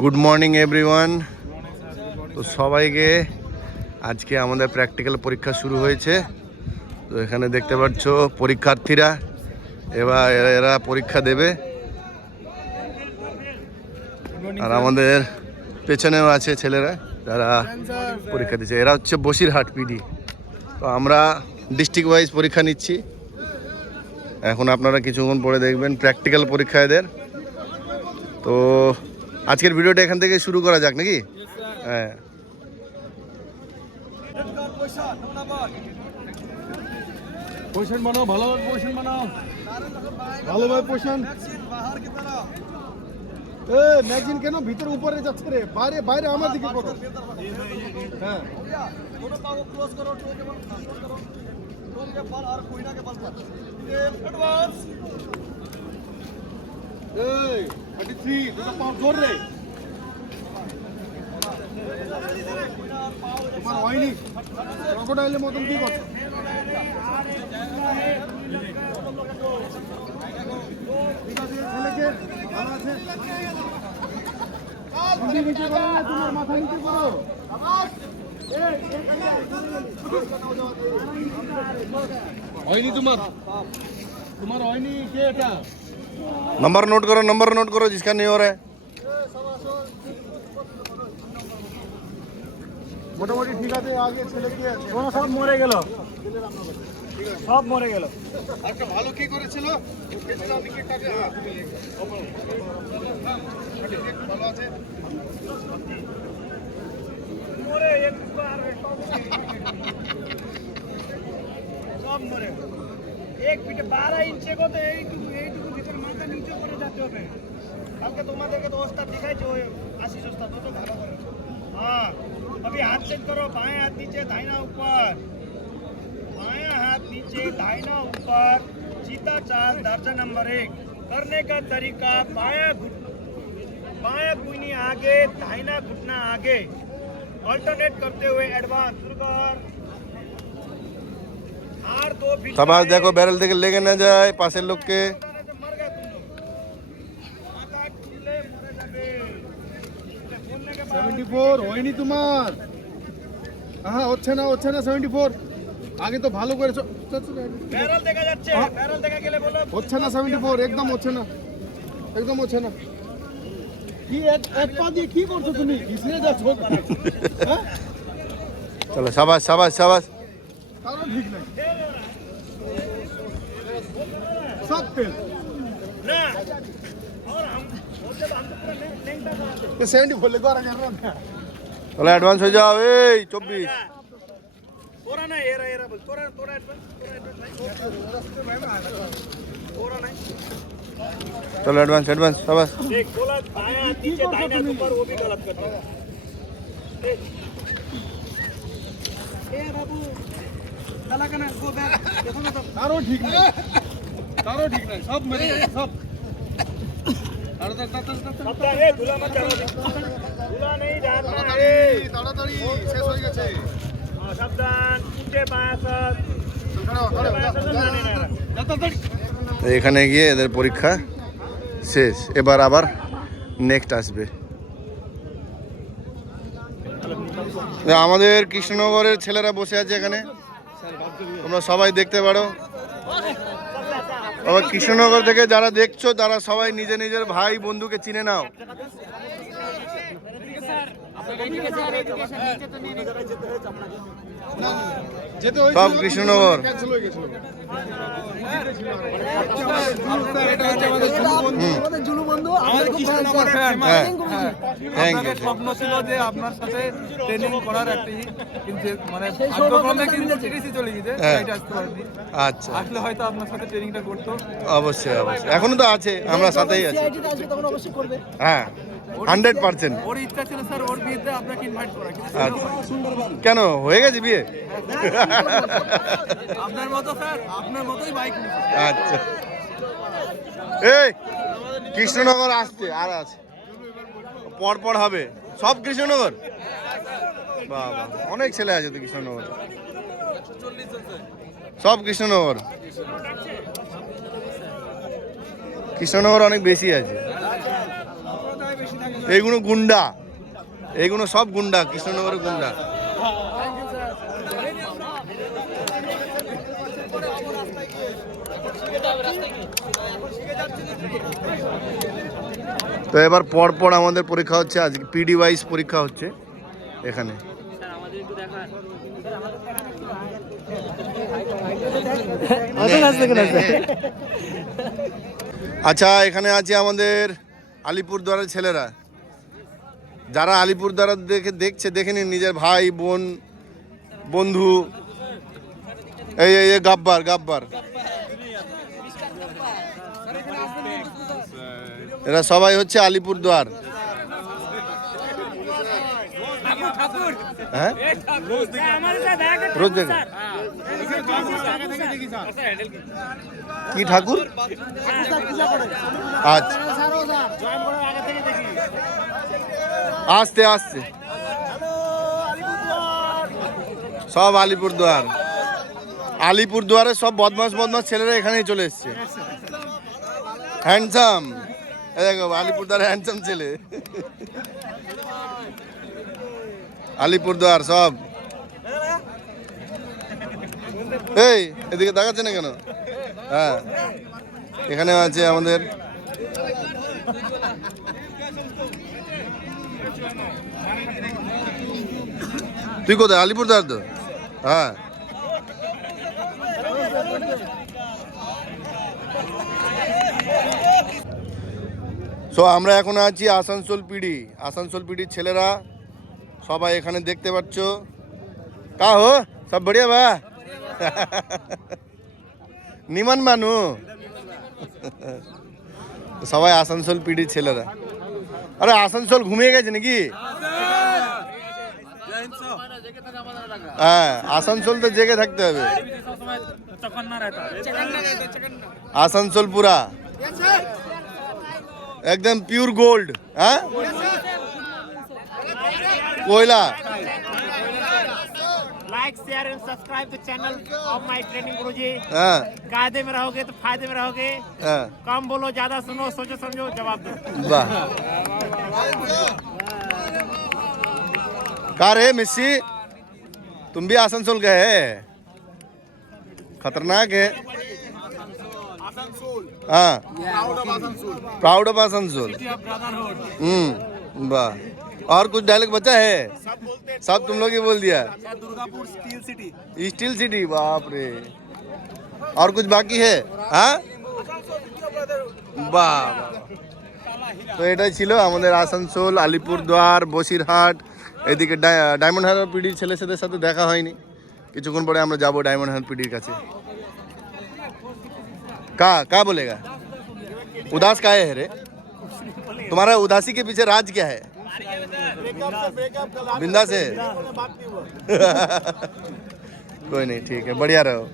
Good morning everyone. তো সবাইকে আজকে আমাদের প্র্যাকটিক্যাল পরীক্ষা শুরু হয়েছে। তো এখানে দেখতে পাচ্ছ পরীক্ষার্থীরা এবার এরা পরীক্ষা দেবে, আর আমাদের পেছনেও আছে ছেলেরা যারা পরীক্ষা দিচ্ছে। এরা হচ্ছে বসিরহাট পিডি। তো আমরা ডিস্ট্রিক্ট ওয়াইজ পরীক্ষা নিচ্ছি। এখন আপনারা কিছুক্ষণ পরে দেখবেন প্র্যাকটিক্যাল পরীক্ষা এদের। তো আজকের ভিডিওটা এখান থেকে শুরু করা যাক নাকি? হ্যাঁ, पोजीशन बनाओ, ভালো पोजीशन बनाओ, ভালোভাবে पोजीशन। এ ম্যাগজিন কেন ভিতরে উপরে যাচ্ছে রে? বাইরে বাইরে আমার দিকে করো। হ্যাঁ, दोनों पाव क्लोज करो, टो के बल क्लोज करो, टो के बल और कोइना के बल पर एडवांस। ए 33 দুটো পাও জোর রে। তোমার হয়নি ক্রোকোডাইলের মতন কি করছো? ঠিক আছে, ছেলেকে ভালো আছে। নিচে করো না, তোমার মাথা নিচে করো। হয়নি তোমার, তোমার হয়নি। কে এটা? नंबर नोट करो जिसका नहीं हो रहा है। মোটামুটি ঠিক আছে। আগে ছেলে কি আছে? সব মরে গেল, সব মরে গেল। একটা ভালো কি করেছিল? উইকেটটাকে ভালো আছে। মরে একবার সব মরে। এক ফিটে 12 इंच को तो এইটুকু ভিতরে মাথা নিচে করে যেতে হবে। কালকে তোমাদেরকে তো ওস্তাদ দেখাইছে, ওই আশিস ওস্তাদ, তো ভালো করে। हाँ, अभी हाथ चेक करो। बाएं हाथ नीचे, दाहिना ऊपर। बायां हाथ नीचे, दाहिना ऊपर। सीधा चाल दर्जा नंबर 1 करने का तरीका, बायां कुनी आगे, दाहिना घुटना आगे, अल्टरनेट करते हुए एडवांस शुरू कर। और 2 फीट शाबाश, देखो बैरल থেকে লেগে না যায় পাশের লোককে। मर गए तुम लोग। माथा खुले मरे जाबे। बोलने के बाद 74 হয়নি তোমার। হ্যাঁ, হচ্ছে না 74। আগে তো ভালো করেছো। ব্যারেল দেখা যাচ্ছে, ব্যারেল দেখা গেলে বলো হচ্ছে না 74, একদম হচ্ছে না, একদম হচ্ছে না। কি এক পা দিয়ে কি করছো তুমি? পিছনে যাচ্ছ। হ্যাঁ, চলো, শাবাশ শাবাশ শাবাশ। কারণ ঠিক নাই, সব ফেল। না। और हम जब हम तो पूरा लेंटा था। 74 লেগে আর না। চলো অ্যাডভান্স হয়ে যাও। এই 24। तोरा नहीं, एरा बोल। तोरा एडवांस तोरा नहीं। চলো অ্যাডভান্স শাবাশ। देख, बोला बायां हाथ नीचे, दाहिना हाथ ऊपर, वो भी गलत कर दिया। ए बाबू चला का ना, गो बैक। देखो ना, तो কারো ঠিক নাই, কারো ঠিক নাই, সব মেরে গেছে সব। আর सबका ए धुला मत जाओ, धुला नहीं जाना है। তাড়াতাড়ি শেষ হয়ে গেছে। सावधान, ऊंचे पास। এখানে গিয়ে এদের পরীক্ষা শেষ। এবার আবার নেক্সট আসবে। আমাদের কৃষ্ণনগরের ছেলেরা বসে আছে এখানে, তোমরা সবাই দেখতে পারো। আবার কৃষ্ণনগর থেকে যারা দেখছো তারা সবাই নিজের নিজের ভাই বন্ধুকে চিনে নাও। সব কৃষ্ণনগর। স্বপ্ন ছিল যে আপনার সাথে ট্রেনিং করার একটি, কিন্তু মানে ভাগ্যক্রমে কিন্তু চিঠিসি চলে গেছে, এটা আসতে পারেনি। আচ্ছা, আসলে হয়তো আপনার সাথে ট্রেনিংটা করতো। অবশ্যই এখনো তো আছে, আমরা সাথেই আছি। হ্যাঁ, 100%। ওর ইচ্ছা ছিল স্যার ওর বিয়েতে আপনাকে ইনভাইট করা, কিন্তু আচ্ছা, কেন হয়ে গেছে বিয়ে? আপনার মতো স্যার, আপনার মতোই বাইক নিয়েছে। আচ্ছা, এই কৃষ্ণনগর আসছে আর আছে, পর হবে সব কৃষ্ণনগর। বাবা, অনেক ছেলে আছে তো কৃষ্ণনগরে। সব কৃষ্ণনগর, কৃষ্ণনগর অনেক বেশি আছে। এইগুলো গুন্ডা, এইগুলো সব গুন্ডা, কৃষ্ণনগরের গুন্ডা। তো এবার পর আমাদের পরীক্ষা হচ্ছে, আজকে পিডি ওয়াইজ পরীক্ষা হচ্ছে এখানে। আচ্ছা, এখানে আছে আমাদের আলিপুরদুয়ারের ছেলেরা, যারা আলিপুরদুয়ার দেখছে দেখে নিন, নিজের ভাই বোন বন্ধু। এই গাব্বার গাব্বার, এরা সবাই হচ্ছে আলিপুরদুয়ার। হ্যাঁ, রোজ দেখে কি ঠাকুর? আচ্ছা, আসতে আসতে সব আলিপুরদুয়ার। আলিপুরদুয়ারের সব বদমাস ছেলেরা এখানেই চলে এসছে। হ্যান্ডসাম, দেখো আলিপুরদুয়ারের হ্যান্ডসাম ছেলে। আলিপুরদুয়ার সব। এই এদিকে দেখাচ্ছে না কেন? হ্যাঁ, এখানে আছে আমাদের তুই কোথায়? আলিপুরদুয়ার তো। হ্যাঁ, সো আমরা এখন আছি আসানসোল পিডি। আসানসোল পিডির ছেলেরা সবাই এখানে দেখতে পাচ্ছ। কা হো সব বড়িয়া বা নিমান মানু সবাই আসানসোল পিডির ছেলেরা। আরে আসানসোল ঘুমিয়ে গেছে নাকি? হ্যাঁ, আসানসোল তো জেগে থাকতে হবে। আসানসোল পুরা একদম পিওর গোল্ড। হ্যাঁ, कोयला। Like share and subscribe the channel of my training Guruji. हाँ, कायदे में रहोगे तो फायदे में रहोगे। हाँ, कम बोलो, ज्यादा सुनो, सोचो समझो, जवाब दो। वाह, कार है मिस्सी, तुम भी आसनसोल गए है? खतरनाक है। हाँ, प्राउड ऑफ आसनसोल। वाह, और कुछ डायलॉग बचा है? सब तुम लोग ही बोल दिया। Durgapur steel city. Steel city, बाप रे। और कुछ बाकी है? हाँ, বাহ। তো এটাই ছিল আমাদের আসানসোল, আলিপুরদুয়ার, বসিরহাট, এদিকে ডায়মন্ড হারবার পিডির ছেলেদের সাথে দেখা হয়নি। কিছুক্ষণ পরে আমরা যাব ডায়মন্ড হারবার পিডির কাছে। का बोलेगा? उदास काहे है रे? तुम्हारा उदासी के पीछे राज क्या है? बिंदास है। कोई नहीं, ठीक है, बढ़िया रहो।